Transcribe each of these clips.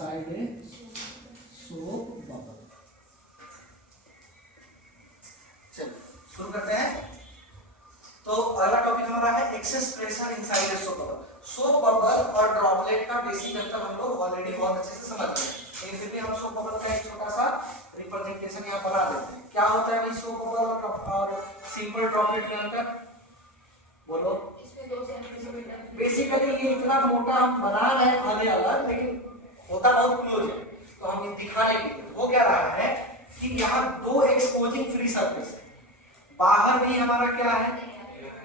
inside a soap bubble. चलो शुरू करते हैं। तो अगला टॉपिक हमारा है access pressure inside a soap bubble. Soap bubble और ड्रॉपलेट का बेसिक अंतर हम लोग ऑलरेडी बहुत अच्छे से समझ गए, लेकिन फिर भी हम सोप बबल का एक छोटा सा रिप्रेजेंटेशन यहाँ बना देते हैं। क्या होता है भाई सोप बबल और सिंपल ड्रॉपलेट के अंतर? बोलो। बेसिकली ये इतना मोटा हम बना रहे हैं अलग अलग, लेकिन होता बहुत क्लोज है। तो हम ये दिखाने के लिए हो क्या रहा है कि यहाँ दो एक्सपोजिंग फ्री सरफेस है, बाहर भी हमारा क्या है,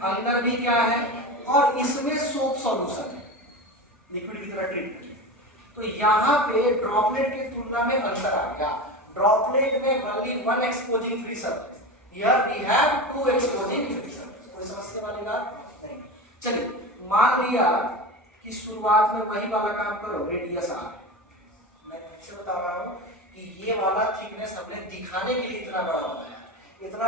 अंदर भी क्या है, और इसमें सोप सॉल्यूशन है, लिक्विड की तरह ट्रीट। तो यहाँ पे ड्रॉपलेट की तुलना में अंतर आ गया। ड्रॉपलेट में only one exposing free surface, here we have two exposing free surface। कोई समस्या वाली बात नहीं। चलिए मान लिया कि शुरुआत में वही वाला काम करो, रेडियस आर। मैं फिर बता रहा हूँ कि ये वाला थिकनेस हमने दिखाने के लिए इतना बड़ा बनाया, इतना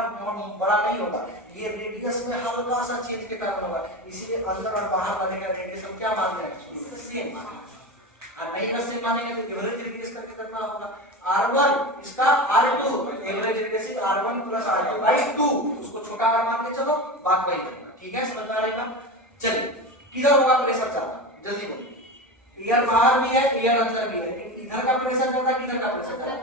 बड़ा नहीं होगा। ये रेडियस में हल्का सा चेंज के कारण होगा, इसलिए अंदर और बाहर वाले का रेडियस हम क्या मान रहे हैं, सेम मान रहे हैं। और नहीं का सेम मानेंगे तो एवरेज रेडियस करके करना होगा। R1 इसका R2, average radius R1 + R2/2, उसको छोटा कर मान के चलो, बात वही करना। ठीक है, समझ में आ रही है? चलिए किधर होगा प्रेशर ज्यादा, जल्दी बोलो। एयर बाहर भी है, एयर अंदर भी है, लेकिन इधर का प्रेशर ज्यादा, किधर का प्रेशर ज्यादा?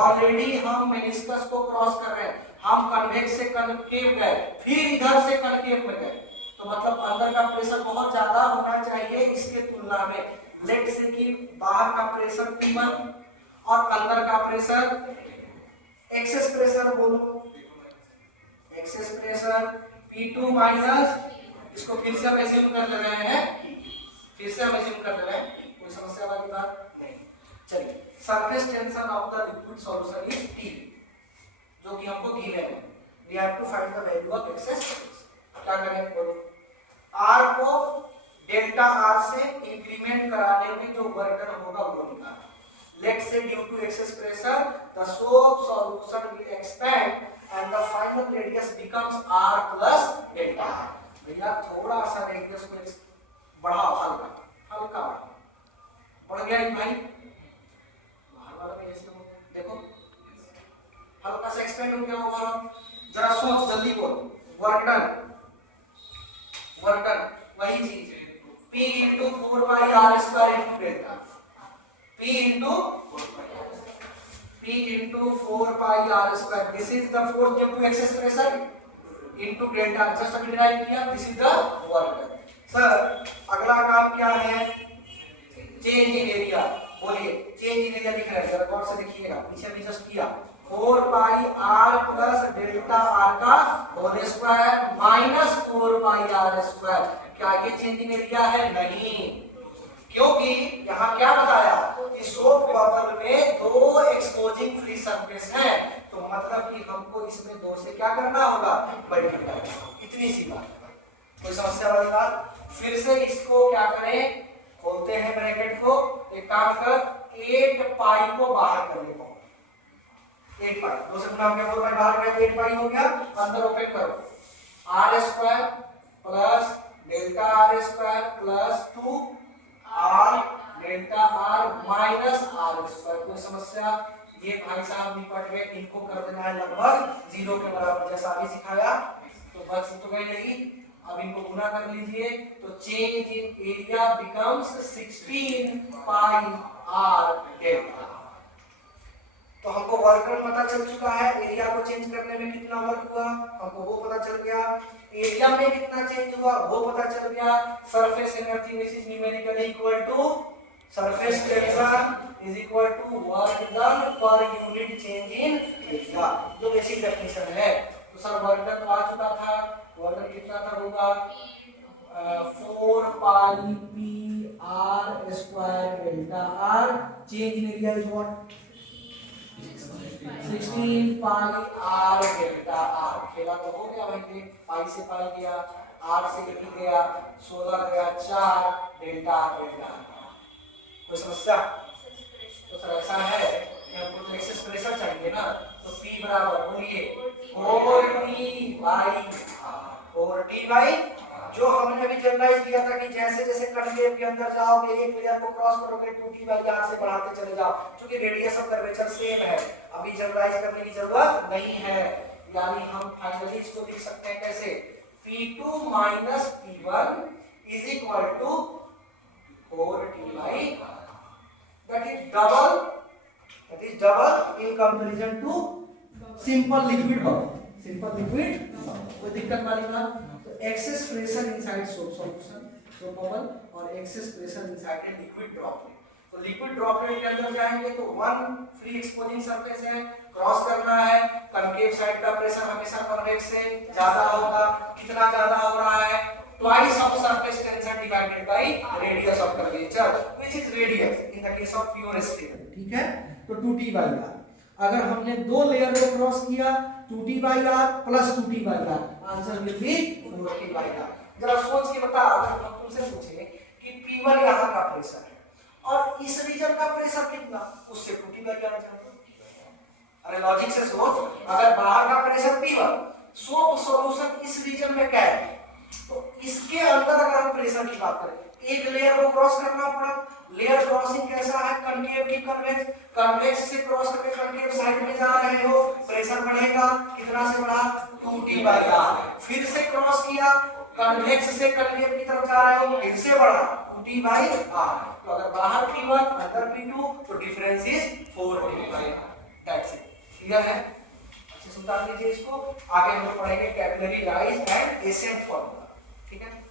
ऑलरेडी हम मेनिस्कस को क्रॉस कर रहे हैं, हम कन्वेक्स से कनकेव गए, फिर इधर से कनकेव में गए, तो मतलब अंदर का प्रेशर बहुत ज्यादा होना चाहिए इसके तुलना में। लेट से कि बाहर का प्रेशर P1 और अंदर का प्रेशर, एक्सेस प्रेशर बोलो, एक्सेस प्रेशर P2 माइनस, इसको फिर से हम एज्यूम कर ले रहे हैं, फिर से हम एज्यूम कर ले रहे हैं, कोई समस्या वाली बात नहीं। चलिए surface tension of the liquid solution is T, जो कि हमको गिवन है। We have to find the value of excess pressure. क्या करें बोलो, R को डेल्टा R से इंक्रीमेंट कराने में जो वर्क डन होगा वो निकालना। Let's say due to excess pressure the soap solution will expand and the final radius becomes R + delta R। भैया थोड़ा सा रेडियस को बढ़ाओ, हल्का हल्का बढ़ गया भाई, बाहर वाला भी ऐसे देखो हल्का सा एक्सपेंड हो गया होगा। जरा सोच, जल्दी बोलो, वर्क डन वही चीज P × 4πr² × delta, P × 4πr², this is the force due to excess pressure into delta, just अभी डिराइव किया, this is the work done. Sir अगला काम क्या है, चेंज इन एरिया। बोलिए चेंज इन एरिया लिख रहे हैं, जरा गौर से देखिएगा, पीछे भी जस्ट किया 4πr + डेल्टा R का होल स्क्वायर माइनस 4πr²। क्या ये चेंज इन एरिया है? नहीं, क्योंकि यहाँ क्या बताया कि सोप बबल में दो एक्सपोजिंग फ्री सरफेस है, तो मतलब कि हमको इसमें दो से क्या करना होगा, मल्टीप्लाई। इतनी सी बात, कोई समस्या वाली बात? फिर से इसको क्या करें, खोलते हैं ब्रैकेट को, एक काम कर 8π को बाहर कर ले, 8π, दो से गुना हो गया, 4π बाहर गया, 8π हो गया, अंदर ओपन करो, R² + delta R² + 2R delta R minus R²। कोई समस्या? ये भाई साहब निपट गए, इनको कर देना है लगभग 0 के बराबर, जैसा अभी सिखाया। तो बस तो गई नहीं, अब इनको गुना कर लीजिए, तो change in area becomes 16πr delta. तो हमको वर्क डन पता चल चुका है, एरिया को चेंज करने में कितना वर्क हुआ हमको वो पता चल गया, एरिया में कितना चेंज हुआ वो पता चल गया। Surface energy which is numerically equal to surface tension is equal to work done per unit change in area, जो बेसिक डेफिनेशन है। तो सर वर्क डन आ चुका था, वर्क डन कितना था होगा 4πr² delta R, change in area is what 16πr delta R। खेला तो हो गया भाई, पाई से पाई गया, R से लिख गया, 16 गया 4 डेल्टा R। कोई समस्या? तो सर ऐसा है कि हमको तो एक्सेस प्रेशर चाहिए ना, तो P बराबर बोलिए 4T/R, 4T/R। जो हमने अभी जनरलाइज किया था कि जैसे जैसे कनकेव के अंदर जाओगे एक लेयर को क्रॉस करोगे 2t बाई r से बढ़ाते चले जाओ, क्योंकि रेडियस ऑफ कर्वेचर सेम है, अभी जनरलाइज करने की जरूरत नहीं है। यानी हम फाइनली इसको लिख सकते हैं कैसे, p2 minus p1 is equal to 4t by r, that is double in comparison to simple liquid bubble। कोई दिक्कत वाली बात? तो excess pressure inside solution soap bubble और excess pressure inside a liquid droplet. तो लिक्विड ड्रॉपलेट के अंदर जाएंगे तो वन फ्री एक्सपोजिंग सरफेस है, क्रॉस करना है, कनकेव साइड का प्रेशर हमेशा कन्वेक्स से ज्यादा होगा। कितना ज्यादा हो रहा है? twice of surface tension divided by radius of curvature, which is radius in the case of pure sphere। ठीक है, तो 2t by r। अगर हमने दो लेयर को क्रॉस किया 2t by r plus 2t by r, answer will be 4t by r। जरा सोच के बता, अगर हम तुमसे पूछे कि p1 यहाँ का प्रेशर है और इस रीजन का प्रेशर कितना, उससे 2t by r जानते हो? अरे लॉजिक से सोच, अगर बाहर का प्रेशर p1, सोप सॉल्यूशन इस रीजन में क्या है, तो इसके अंदर अगर हम प्रेशर की बात करें, एक लेयर को क्रॉस करना पड़ा, लेयर क्रॉसिंग कैसा है, कनकेव की कन्वेक्स, कन्वेक्स से क्रॉस करके कनकेव साइड में जा रहे हो, प्रेशर बढ़ेगा, कितना से बढ़ा, 2t बाई r। फिर से क्रॉस किया, कन्वेक्स से कनकेव की तरफ जा रहे हो, फिर से बढ़ा 2t बाई r। तो अगर बाहर p1 अंदर p2 तो difference is 4t by r। That's it. Clear है? अच्छे से उतार लीजिए इसको। आगे हम लोग पढ़ेंगे capillary rise and ascent formula. ठीक है।